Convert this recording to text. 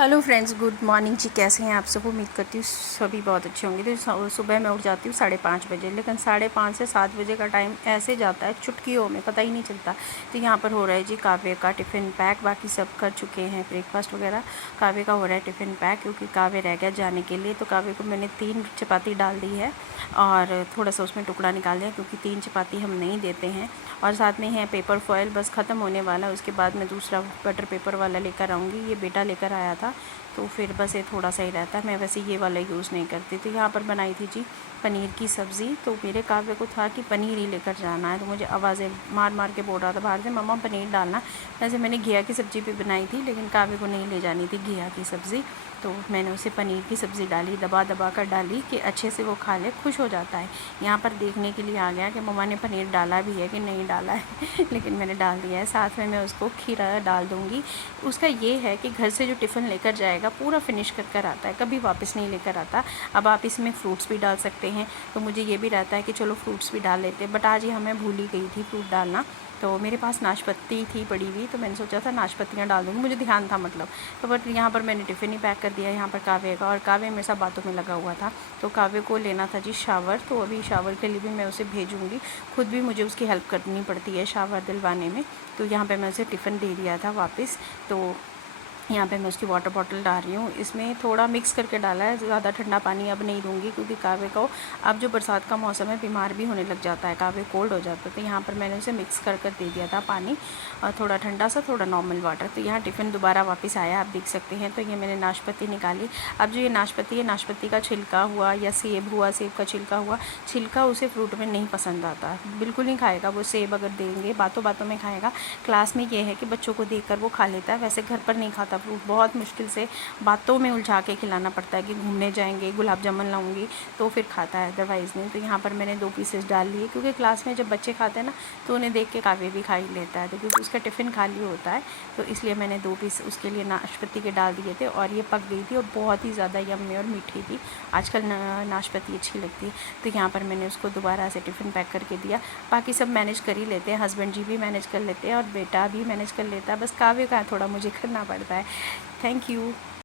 Hello friends, good morning जी। कैसे हैं आप सब? उम्मीद करती हूँ सभी बहुत अच्छे होंगे। तो सुबह मैं उठ जाती हूँ 5:30 बजे, लेकिन 5:30 से 7 बजे का टाइम ऐसे जाता है चुटकियों में, पता ही नहीं चलता। तो यहाँ पर हो रहा है जी काव्य का टिफ़िन पैक। बाकी सब कर चुके हैं ब्रेकफास्ट वगैरह। काव्य का हो रहा है टिफ़िन पैक, क्योंकि काव्य रह गया जाने के लिए। तो काव्य को मैंने 3 चपाती डाल दी है और थोड़ा सा उसमें टुकड़ा निकाल दिया, क्योंकि 3 चपाती हम नहीं देते हैं। और साथ में है पेपर फॉयल, बस ख़त्म होने वाला है। उसके बाद मैं दूसरा बटर पेपर वाला लेकर आऊँगी। ये बेटा लेकर आया था, तो फिर बस ये थोड़ा सा ही रहता है। मैं वैसे ये वाला यूज़ नहीं करती। तो यहाँ पर बनाई थी जी पनीर की सब्ज़ी। तो मेरे काव्य को था कि पनीर ही लेकर जाना है, तो मुझे आवाज़ें मार मार के बोल रहा था बाहर से, मम्मा पनीर डालना। वैसे मैंने घिया की सब्ज़ी भी बनाई थी, लेकिन काव्य को नहीं ले जानी थी घिया की सब्ज़ी। तो मैंने उसे पनीर की सब्ज़ी डाली, दबा दबा कर डाली कि अच्छे से वो खा ले, खुश हो जाता है। यहाँ पर देखने के लिए आ गया कि मम्मा ने पनीर डाला भी है कि नहीं डाला है लेकिन मैंने डाल दिया है। साथ में मैं उसको खीरा डाल दूँगी। उसका ये है कि घर से जो टिफ़िन लेकर जाएगा पूरा फिनिश कर कर आता है, कभी वापस नहीं लेकर आता। अब आप इसमें फ्रूट्स भी डाल सकते हैं, तो मुझे ये भी रहता है कि चलो फ्रूट्स भी डाल लेते हैं, बट आज ये हमें भूल ही गई थी फ्रूट डालना। तो मेरे पास नाशपाती थी पड़ी हुई, तो मैंने सोचा था नाशपत्तियाँ डाल दूँगी, मुझे ध्यान था मतलब। तो बट यहाँ पर मैंने टिफ़िन ही पैक कर दिया यहाँ पर काव्य का, और काव्य मेरे साथ बातों में लगा हुआ था। तो काव्य को लेना था जी शावर, तो अभी शावर के लिए भी मैं उसे भेजूँगी। खुद भी मुझे उसकी हेल्प करनी पड़ती है शावर दिलवाने में। तो यहाँ पर मैं उसे टिफ़िन दे दिया था वापस। तो यहाँ पे मैं उसकी वाटर बॉटल डाल रही हूँ। इसमें थोड़ा मिक्स करके डाला है, ज़्यादा ठंडा पानी अब नहीं दूँगी, क्योंकि काव्य को अब जो बरसात का मौसम है बीमार भी होने लग जाता है, काव्य कोल्ड हो जाता है। तो यहाँ पर मैंने उसे मिक्स कर कर दे दिया था पानी, और थोड़ा ठंडा सा, थोड़ा नॉर्मल वाटर। तो यहाँ टिफ़िन दोबारा वापस आया, आप देख सकते हैं। तो ये मैंने नाशपाती निकाली। अब जो ये नाशपाती है, नाशपाती का छिलका हुआ या सेब हुआ, सेब का छिलका हुआ, छिलका उसे फ्रूट में नहीं पसंद आता, बिल्कुल नहीं खाएगा वो। सेब अगर देंगे बातों बातों में खाएगा। क्लास में ये है कि बच्चों को देख कर वो खा लेता है, वैसे घर पर नहीं खाता फ्रूट। बहुत मुश्किल से बातों में उलझा के खिलाना पड़ता है कि घूमने जाएंगे, गुलाब जामुन लाऊंगी, तो फिर खाता है, अदरवाइज़ नहीं। तो यहाँ पर मैंने 2 पीसेस डाल लिए, क्योंकि क्लास में जब बच्चे खाते हैं ना, तो उन्हें देख के काव्य भी खा ही लेता है। तो क्योंकि उसका टिफ़िन खाली होता है, तो इसलिए मैंने 2 पीस उसके लिए नाशपाती के डाल दिए थे। और ये पक गई थी और बहुत ही ज़्यादा यम्मी और मीठी थी। आजकल नाशपाती अच्छी लगती है। तो यहाँ पर मैंने उसको दोबारा से टिफ़िन पैक करके दिया। बाकी सब मैनेज कर ही लेते हैं, हस्बैंड जी भी मैनेज कर लेते हैं और बेटा भी मैनेज कर लेता है, बस काव्य का थोड़ा मुझे करना पड़ता है। Thank you.